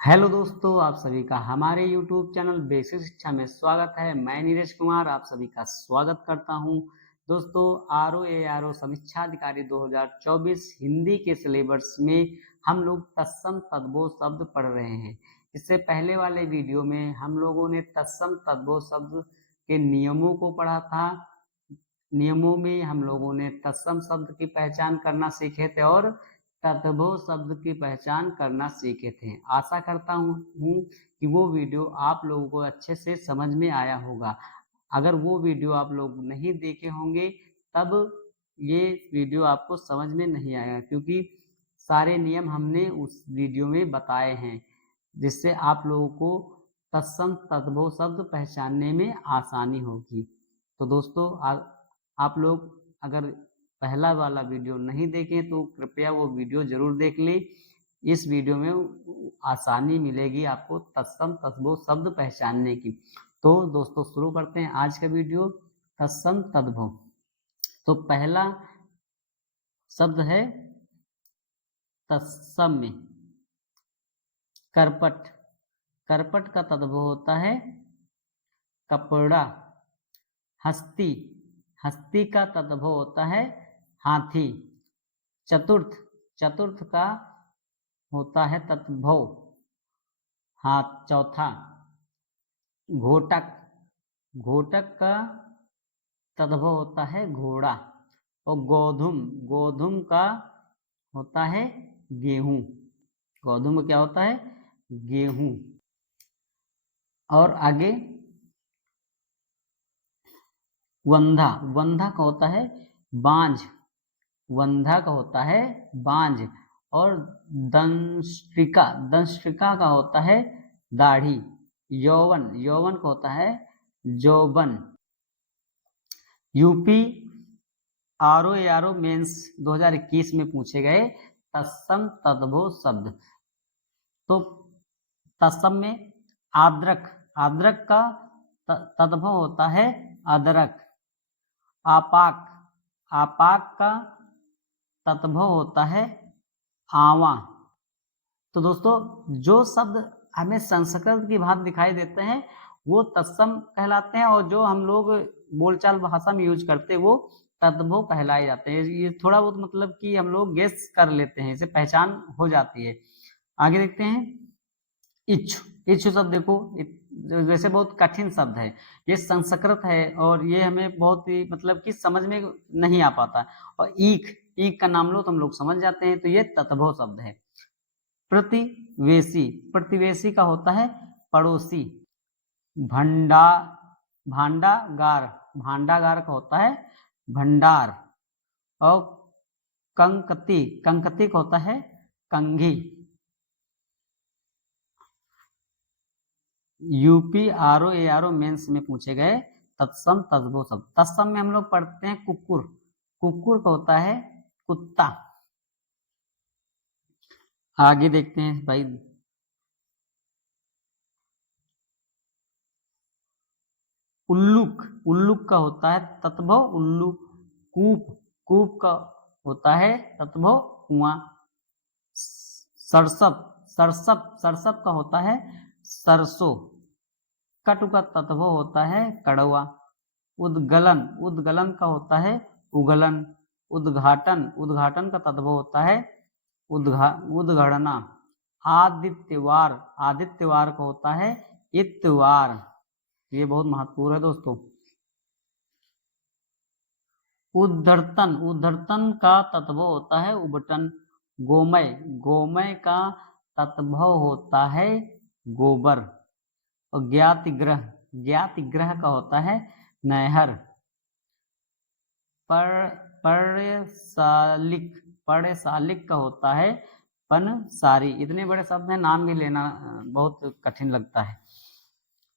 Hello दोस्तों, आप सभी का हमारे YouTube चैनल बेसिक शिक्षा में स्वागत है। मैं नीरज कुमार आप सभी का स्वागत करता हूं। दोस्तों, ROARO समीक्षा अधिकारी 2024 हिंदी के सिलेबस में हम लोग तत्सम तद्भव शब्द पढ़ रहे हैं। इससे पहले वाले वीडियो में हम लोगों ने तत्सम तद्भव शब्द के नियमों को पढ़ा था। नियमों में हम लोगों ने तत्सम शब्द की पहचान करना सीखे थे और तद्भव शब्द की पहचान करना सीखे थे। आशा करता हूँ कि वो वीडियो आप लोगों को अच्छे से समझ में आया होगा। अगर वो वीडियो आप लोग नहीं देखे होंगे तब ये वीडियो आपको समझ में नहीं आएगा, क्योंकि सारे नियम हमने उस वीडियो में बताए हैं, जिससे आप लोगों को तत्सम तद्भव शब्द पहचानने में आसानी होगी। तो दोस्तों, आप लोग अगर पहला वाला वीडियो नहीं देखें तो कृपया वो वीडियो जरूर देख लें। इस वीडियो में आसानी मिलेगी आपको तत्सम तद्भव शब्द पहचानने की। तो दोस्तों, शुरू करते हैं आज का वीडियो तत्सम तद्भव। तो पहला शब्द है तत्सम में करपट। करपट का तद्भव होता है कपड़ा। हस्ती, हस्ती का तद्भव होता है हाथी। चतुर्थ, चतुर्थ का होता है तद्भव हाथ चौथा। घोटक, घोटक का तद्भव होता है घोड़ा। और गोधूम, गोधूम का होता है गेहूं। गोधूम में क्या होता है? गेहूं। और आगे वंधा, वंधा का होता है बांझ। वंधा का होता है बांझ। और दंष्ट्रिका, दंष्ट्रिका का होता है दाढ़ी। यौवन, यौवन का होता है जौवन। यूपी ROARO मेंस 2021 में पूछे गए तत्सम तद्भव शब्द। तो तत्सम में आद्रक, आद्रक का तद्भव होता है अदरक। आपाक, आपाक का तद्भव होता है आवा। तो दोस्तों, जो शब्द हमें संस्कृत की भांति दिखाई देते हैं वो तत्सम कहलाते हैं, और जो हम लोग बोलचाल भाषा में यूज करते हैं वो तद्भव कहलाए जाते हैं। ये थोड़ा बहुत मतलब कि हम लोग गेस कर लेते हैं, इसे पहचान हो जाती है। आगे देखते हैं इच्छु। इच्छु शब्द देखो, वैसे बहुत कठिन शब्द है, ये संस्कृत है और ये हमें बहुत ही मतलब कि समझ में नहीं आ पाता। और ईख, ईख का नाम लो तो हम लोग समझ जाते हैं, तो ये तद्भव शब्द है। प्रतिवेशी, प्रतिवेशी का होता है पड़ोसी। भंडा, भांडागार, भांडागार का होता है भंडार। और कंकती, कंकती का होता है कंघी। यूपी ROARO मेंस में पूछे गए तत्सम तद्भव शब्द। तत्सम में हम लोग पढ़ते हैं कुकुर, कुकुर का होता है कुत्ता। आगे देखते हैं भाई, उल्लुक, उल्लुक का होता है तद्भव उल्लू। कूप, कूप का होता है तद्भव कुआं। सरसप, सरसप, सरसप का होता है सरसों। कटु का तद्भव होता है कड़वा। उद्गलन, उद्गलन का होता है उगलन। उद्घाटन, उद्घाटन का तद्भव होता है उद्घड़ना। आदित्यवार, आदित्यवार का होता है इत्वार। ये बहुत महत्वपूर्ण है दोस्तों। उद्धर्तन, उद्धर्तन का तद्भव होता है उबटन। गोमय, गोमय का तद्भव होता है गोबर। और ज्ञातिग्रह, ज्ञातिग्रह का होता है नहर। पर्णशालिक, पर्णशालिक का होता है पनसारी। इतने बड़े शब्द हैं, नाम भी लेना बहुत कठिन लगता है।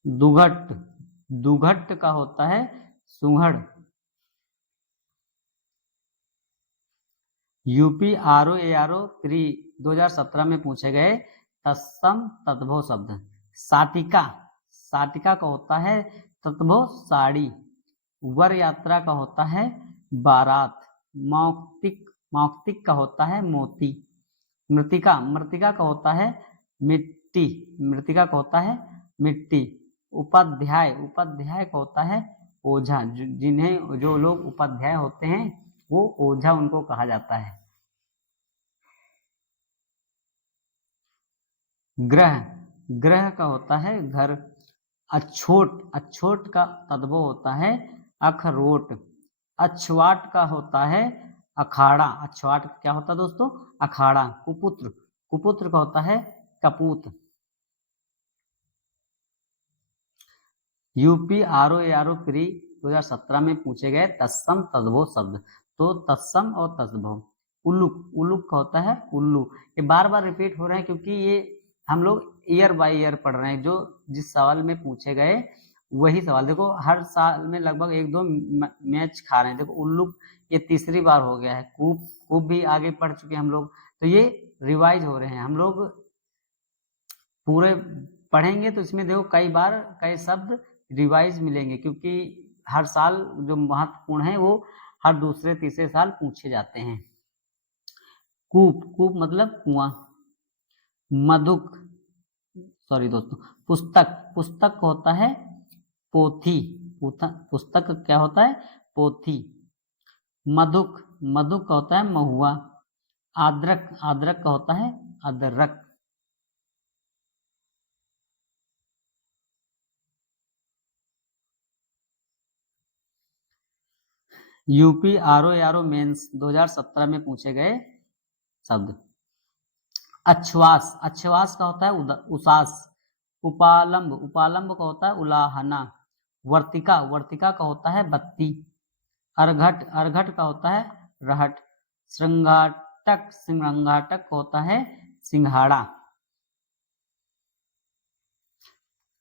दुघट, दुघट का होता है सुंघड़। यूपी ROARO 2017 में पूछे गए तत्सम तद्भव शब्द। साटिका, साटिका का होता है तद्भव साड़ी। वर यात्रा का होता है बारात। मौक्तिक, मौक्तिक का होता है मोती। मृतिका, मृतिका का होता है मिट्टी, मृतिका का होता है मिट्टी। उपाध्याय, उपाध्याय का होता है ओझा, जिन्हें जो लोग उपाध्याय होते हैं वो ओझा उनको कहा जाता है। ग्रह, ग्रह का होता है घर। अछोट, अछोट का तद्भव होता है अखरोट। अछवाट का होता है अखाड़ा, अछवाट क्या होता है दोस्तों? अखाड़ा। कुपुत्र, कुपुत्र का होता है कपूत। यूपी आरओ एआरओ प्री 2017 में पूछे गए तत्सम तद्भव शब्द। तो तत्सम और तद्भव, उल्लूक, उल्लूक का होता है उल्लू। ये बार बार रिपीट हो रहे हैं क्योंकि ये हम लोग ईयर बाय ईयर पढ़ रहे हैं। जो जिस सवाल में पूछे गए वही सवाल, देखो हर साल में लगभग 1-2 मैच खा रहे हैं। देखो उल्लूक ये तीसरी बार हो गया है। कूप, कूप भी आगे पढ़ चुके हैं हम लोग। तो ये रिवाइज हो रहे हैं। हम लोग पूरे पढ़ेंगे तो इसमें देखो कई बार कई शब्द रिवाइज मिलेंगे, क्योंकि हर साल जो महत्वपूर्ण है वो हर दूसरे तीसरे साल पूछे जाते हैं। कूप, कूप मतलब कुआं। मधुक, सॉरी दोस्तों, पुस्तक, पुस्तक होता है पोथी। पुस्तक क्या होता है? पोथी। मधुक, मधुक का होता है महुआ। आद्रक, आद्रक का होता है अदरक। यूपी आरओ एआरओ मेंस 2017 में पूछे गए शब्द। अश्वास, अश्वास का होता है उसास। उपालंब, उपालंब का होता है उलाहना। वर्तिका, वर्तिका का होता है बत्ती। अर्घट, अर्घट का होता है रहट। श्रृंगाटक, श्रृंगाटक का होता है सिंघाड़ा।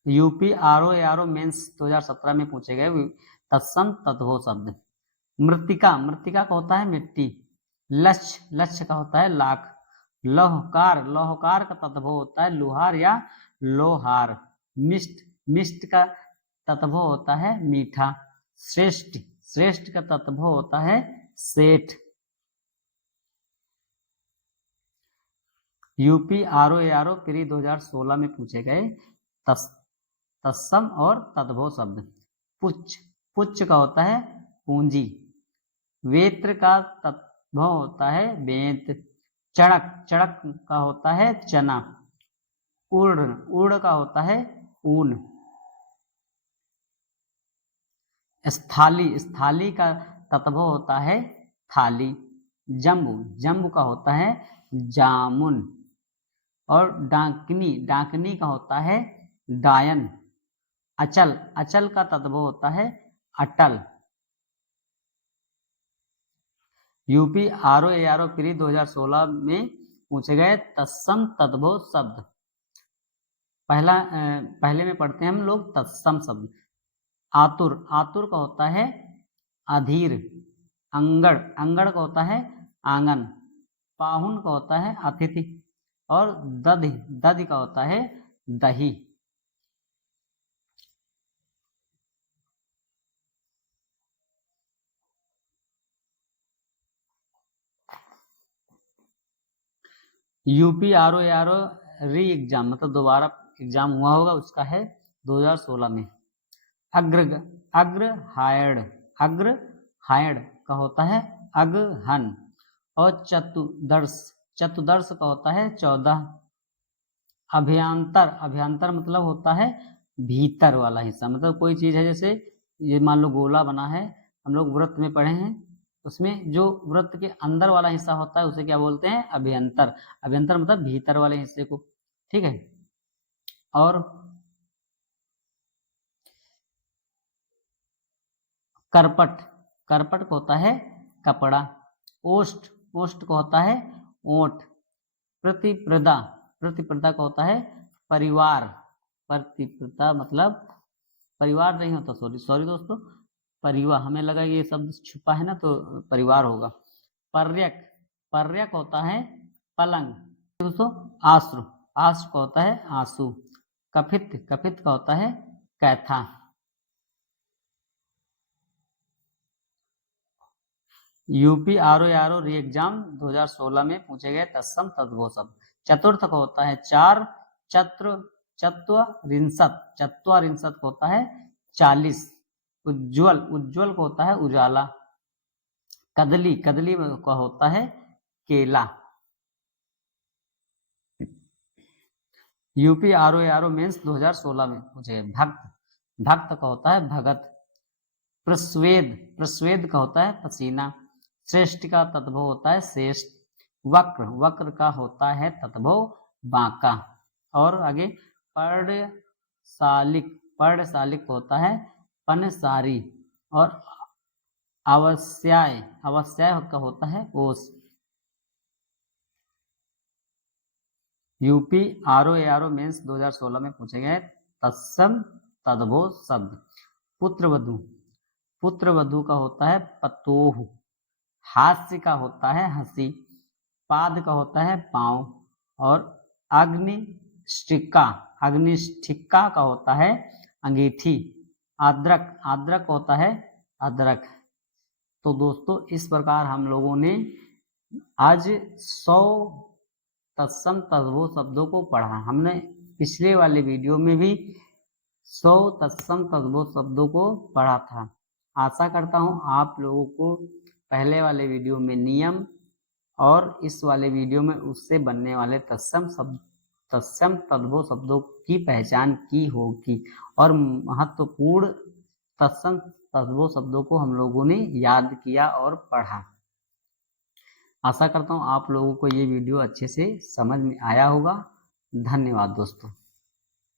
यूपी आरओ एआरओ मेंस 2017 में पूछे गए तत्सम तद्भव शब्द। मृतिका, मृतिका का होता है मिट्टी। लक्ष्य, लक्ष्य का होता है लाख। लौहकार, लौहकार का तद्भव होता है लोहार या लोहार। मिष्ट, मिष्ट का तद्भव होता है मीठा। श्रेष्ठ, श्रेष्ठ का तद्भव होता है सेठ। यूपी आरओ एआरओ प्री 2016 में पूछे गए तत्सम और तद्भव शब्द। पुच्छ, पुच्छ का होता है पूंजी। वेत्र का तद्भव होता है बेंत। चड़क, चड़क का होता है चना। उड़, उड़ का होता है ऊन। स्थाली, स्थाली का तद्भव होता है थाली। जम्बू, जम्बू का होता है जामुन। और डाकनी, डाकनी का होता है डायन। अचल, अचल का तद्भव होता है अटल। यूपी आरओ एआरओ प्री 2016 में पूछे गए तत्सम तद्भव शब्द। पहले में पढ़ते हैं हम लोग तत्सम शब्द। आतुर, आतुर का होता है अधीर। अंगड़, अंगड़ का होता है आंगन। पाहुन का होता है अतिथि। और दधि, दधि का होता है दही। यूपी आरओ एआरओ री एग्जाम मतलब दोबारा एग्जाम हुआ होगा, उसका है 2016 में। अग्र, अग्र हायर्ड, अग्र हायर्ड का होता है अगहन। और चतुर्दश, चतुर्दश का होता है 14। अभ्यंतर, अभ्यंतर मतलब होता है भीतर वाला हिस्सा। मतलब कोई चीज है, जैसे ये मान लो गोला बना है, हम लोग व्रत में पढ़े हैं, उसमें जो व्रत के अंदर वाला हिस्सा होता है उसे क्या बोलते हैं? अभ्यंतर। अभ्यंतर मतलब भीतर वाले हिस्से को, ठीक है। और करपट, करपट का होता है कपड़ा। ओष्ठ, ओष्ठ का होता है ओठ। प्रतिप्रदा, प्रतिप्रदा का होता है परिवार। प्रतिप्रदा मतलब परिवार नहीं होता, सॉरी सॉरी दोस्तों, परिवार, हमें लगा ये शब्द छुपा है ना तो परिवार होगा। पर्यक, पर्यक होता है पलंग। दोस्तों आश्र, आश्र का होता है आंसू। कफित, कफित का होता है कैथा। UP RO RO re exam 2016 में पूछे गए तत्सम तद्भव शब्द। चतुर्थ का होता है चार। चत्वरिंशत को होता है 40। उज्ज्वल को होता है उजाला। कदली का होता है केला। यूपी आरओ मेंस 2016 में पूछे भक्त का होता है भगत। प्रस्वेद का होता है पसीना। श्रेष्ठ का तद्भव होता है श्रेष्ठ। वक्र का होता है तद्भव बांका। और आगे पर्णशालिक होता है पनसारी। और अवस्याय का होता है ओस। यूपी आरओ मेंस 2016 में पूछे गए तत्सम तद्भव शब्द। पुत्रवधु का होता है पतोह। हास्य का होता है हंसी। पाद का होता है पांव। और अग्निष्ठिका का होता है अंगीठी। आद्रक होता है अदरक। तो दोस्तों इस प्रकार हम लोगों ने आज 100 तत्सम तद्भव शब्दों को पढ़ा। हमने पिछले वाले वीडियो में भी 100 तत्सम तद्भव शब्दों को पढ़ा था। आशा करता हूं आप लोगों को पहले वाले वीडियो में नियम और इस वाले वीडियो में उससे बनने वाले तत्सम तद्भव शब्दों की पहचान की होगी और महत्वपूर्ण तत्सम तद्भव शब्दों को हम लोगों ने याद किया और पढ़ा। आशा करता हूँ आप लोगों को ये वीडियो अच्छे से समझ में आया होगा। धन्यवाद दोस्तों।